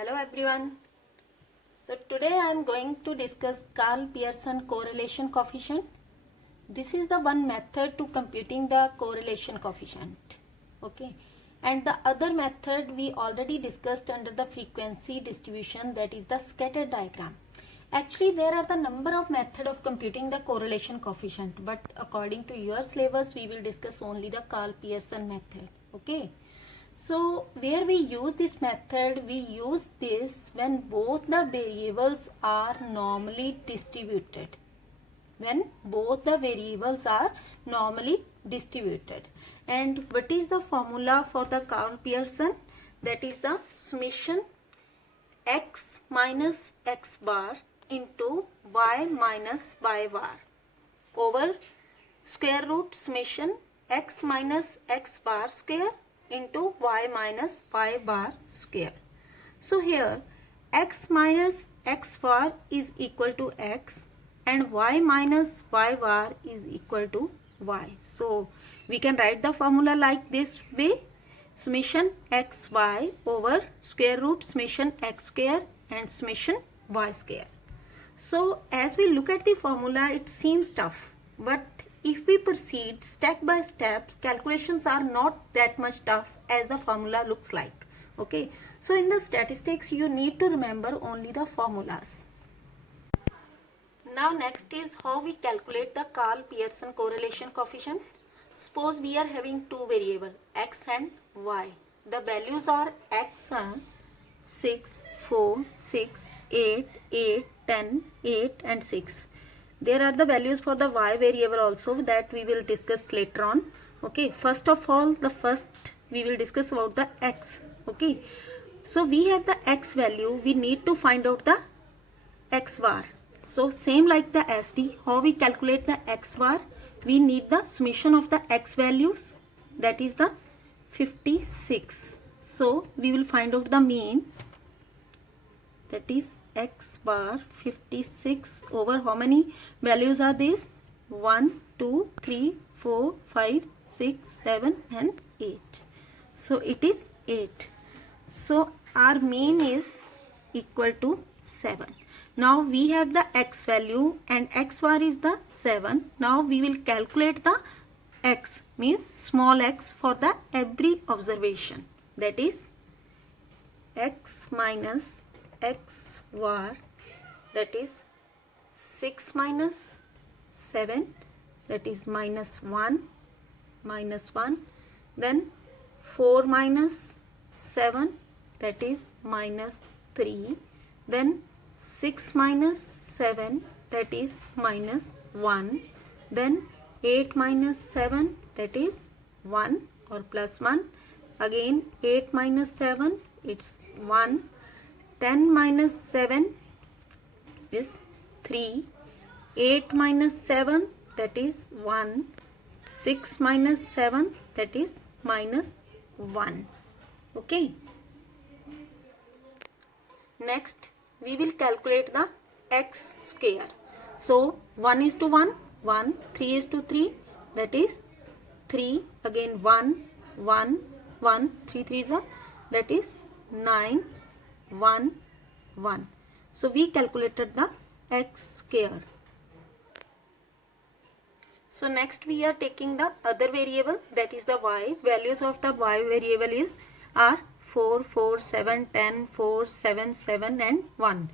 Hello everyone. So today I am going to discuss Karl Pearson correlation coefficient. This is the one method to computing the correlation coefficient. Okay. And the other method we already discussed under the frequency distribution, that is the scatter diagram. Actually there are the number of method of computing the correlation coefficient, but according to your syllabus we will discuss only the Karl Pearson method. Okay. So where we use this method, we use this when both the variables are normally distributed. When both the variables are normally distributed. And what is the formula for the Karl Pearson? That is the summation x minus x bar into y minus y bar over square root summation x minus x bar square into y minus y bar square. So here x minus x bar is equal to x and y minus y bar is equal to y. So we can write the formula like this way: summation xy over square root summation x square and summation y square. So as we look at the formula, it seems tough, but if we proceed step by step, calculations are not that much tough as the formula looks like. Okay, so in the statistics you need to remember only the formulas. Now next is how we calculate the Karl Pearson correlation coefficient. Suppose we are having two variables x and y. The values are x are 6, 4, 6, 8, 8, 10, 8 and 6. There are the values for the y variable also that we will discuss later on. Okay, first of all, we will discuss about the x. Okay, so we have the x value, we need to find out the x bar. So same like the SD, how we calculate the x bar, we need the summation of the x values, that is the 56. So we will find out the mean, that is x bar 56 over how many values are these? 1, 2, 3, 4, 5, 6, 7 and 8. So it is 8. So our mean is equal to 7. Now we have the x value and x bar is the 7. Now we will calculate the x, means small x, for the every observation, that is x minus x bar, that is 6 minus 7, that is minus 1, then 4 minus 7, that is minus 3, then 6 minus 7, that is minus 1, then 8 minus 7, that is 1 or plus 1, again 8 minus 7, it's 1, 10 minus 7 is 3, 8 minus 7, that is 1, 6 minus 7, that is minus 1. Okay. Next we will calculate the x square. So 1 is to 1, 1, 3 is to 3, that is 3, again 1, 1, 1, 3 3s are, that is 9, 1, 1. So we calculated the x square. So next we are taking the other variable, that is the y. Values of the y variable are 4, 4, 7, 10, 4, 7, 7 and 1.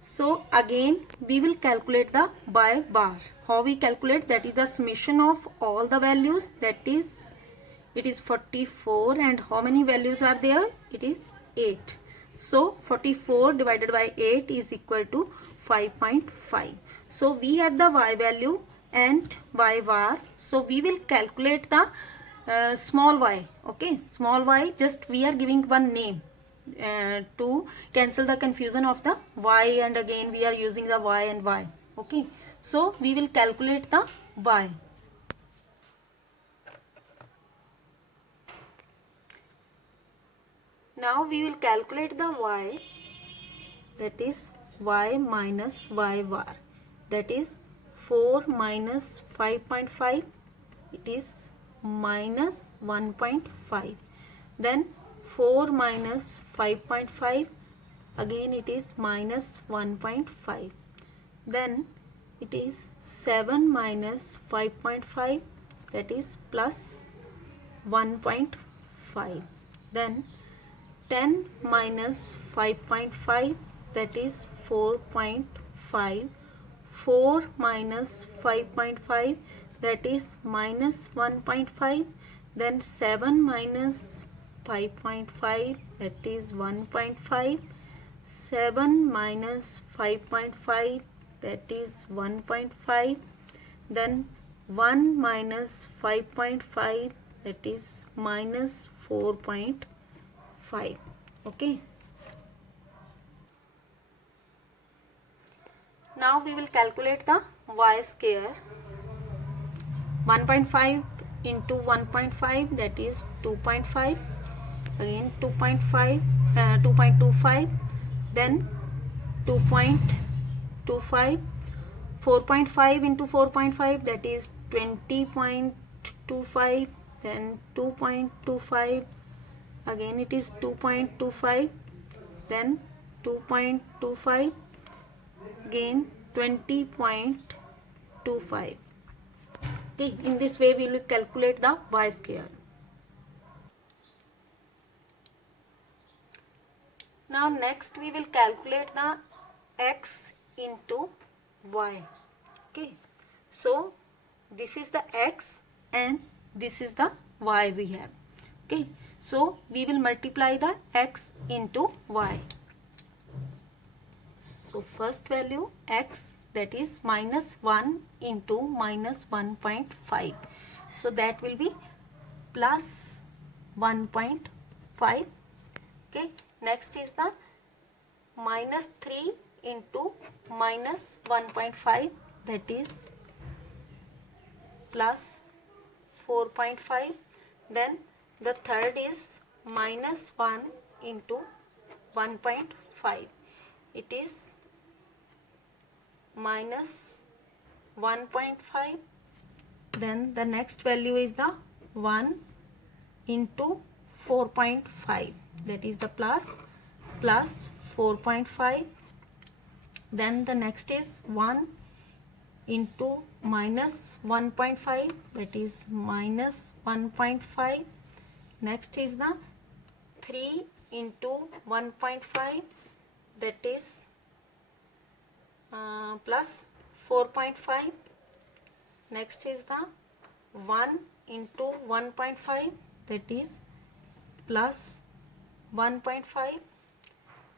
So again we will calculate the y bar. How we calculate? That is the summation of all the values, that is it is 44 and how many values are there? It is 8. So 44 divided by 8 is equal to 5.5. So we have the y value and y bar. So we will calculate the small y. Okay, small y, just we are giving one name to cancel the confusion of the y, and again we are using the y and y. Okay, so we will calculate the y. Now we will calculate the y, that is y minus y bar, that is 4 minus 5.5, it is minus 1.5, then 4 minus 5.5 again it is minus 1.5. Then it is 7 minus 5.5, that is plus 1.5. Then 10 minus 5.5, that is 4.5. 4 minus 5.5, that is minus 1.5. Then 7 minus 5.5, that is 1.5. 7 minus 5.5, that is 1.5. Then 1 minus 5.5, that is minus 4.5. Okay. Now we will calculate the y square. 1.5 into 1.5, that is 2.5. Again 2.5, 2.25. Then 2.25. 4.5 into 4.5, that is 20.25. Then 2.25. Again it is 2.25. Then 2.25. Again 20.25. Okay, in this way we will calculate the y square. Now next we will calculate the x into y. Okay, so this is the x and this is the y we have. Okay, so we will multiply the x into y. So first value x, that is minus 1 into minus 1.5. So that will be plus 1.5. Okay, next is the minus 3 into minus 1.5, that is plus 4.5. Then the third is minus 1 into 1.5. It is minus 1.5. Then the next value is the 1 into 4.5, that is the plus 4.5. Then the next is 1 into minus 1.5, that is minus 1.5. Next is the 3 into 1.5, that is plus 4.5. Next is the 1 into 1.5, that is plus 1.5.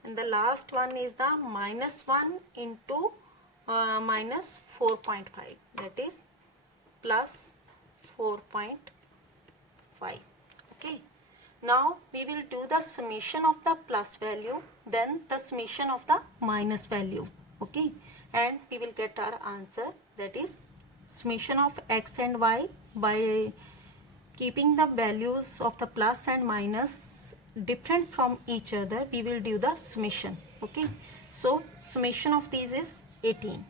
And the last one is the minus 1 into minus 4.5, that is plus 4.5. Okay. Now we will do the summation of the plus value, then the summation of the minus value. Okay, and we will get our answer, that is summation of x and y. By keeping the values of the plus and minus different from each other, we will do the summation. Okay, so summation of these is 18.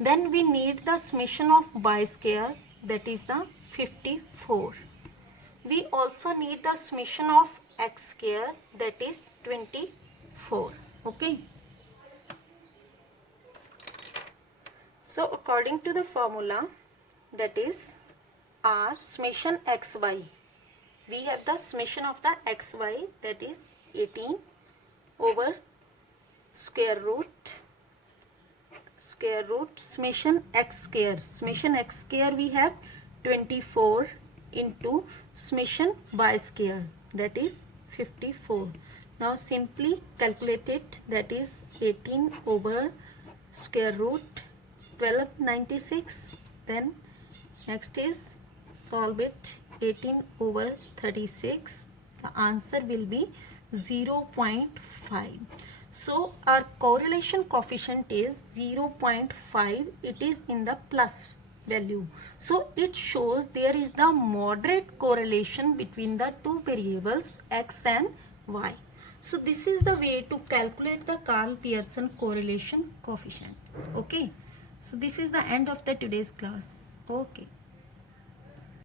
Then we need the summation of y square, that is the 54. We also need the summation of x square, that is 24. Okay. So according to the formula, that is our summation xy, we have the summation of the xy, that is 18 over square root summation x square. Summation x square we have 24 into summation y square, that is 54. Now simply calculate it, that is 18 over square root 1296. Then next is solve it, 18 over 36. The answer will be 0.5. So our correlation coefficient is 0.5. It is in the plus value. So it shows there is the moderate correlation between the two variables x and y. So this is the way to calculate the Karl Pearson correlation coefficient. Okay. So this is the end of the today's class. Okay.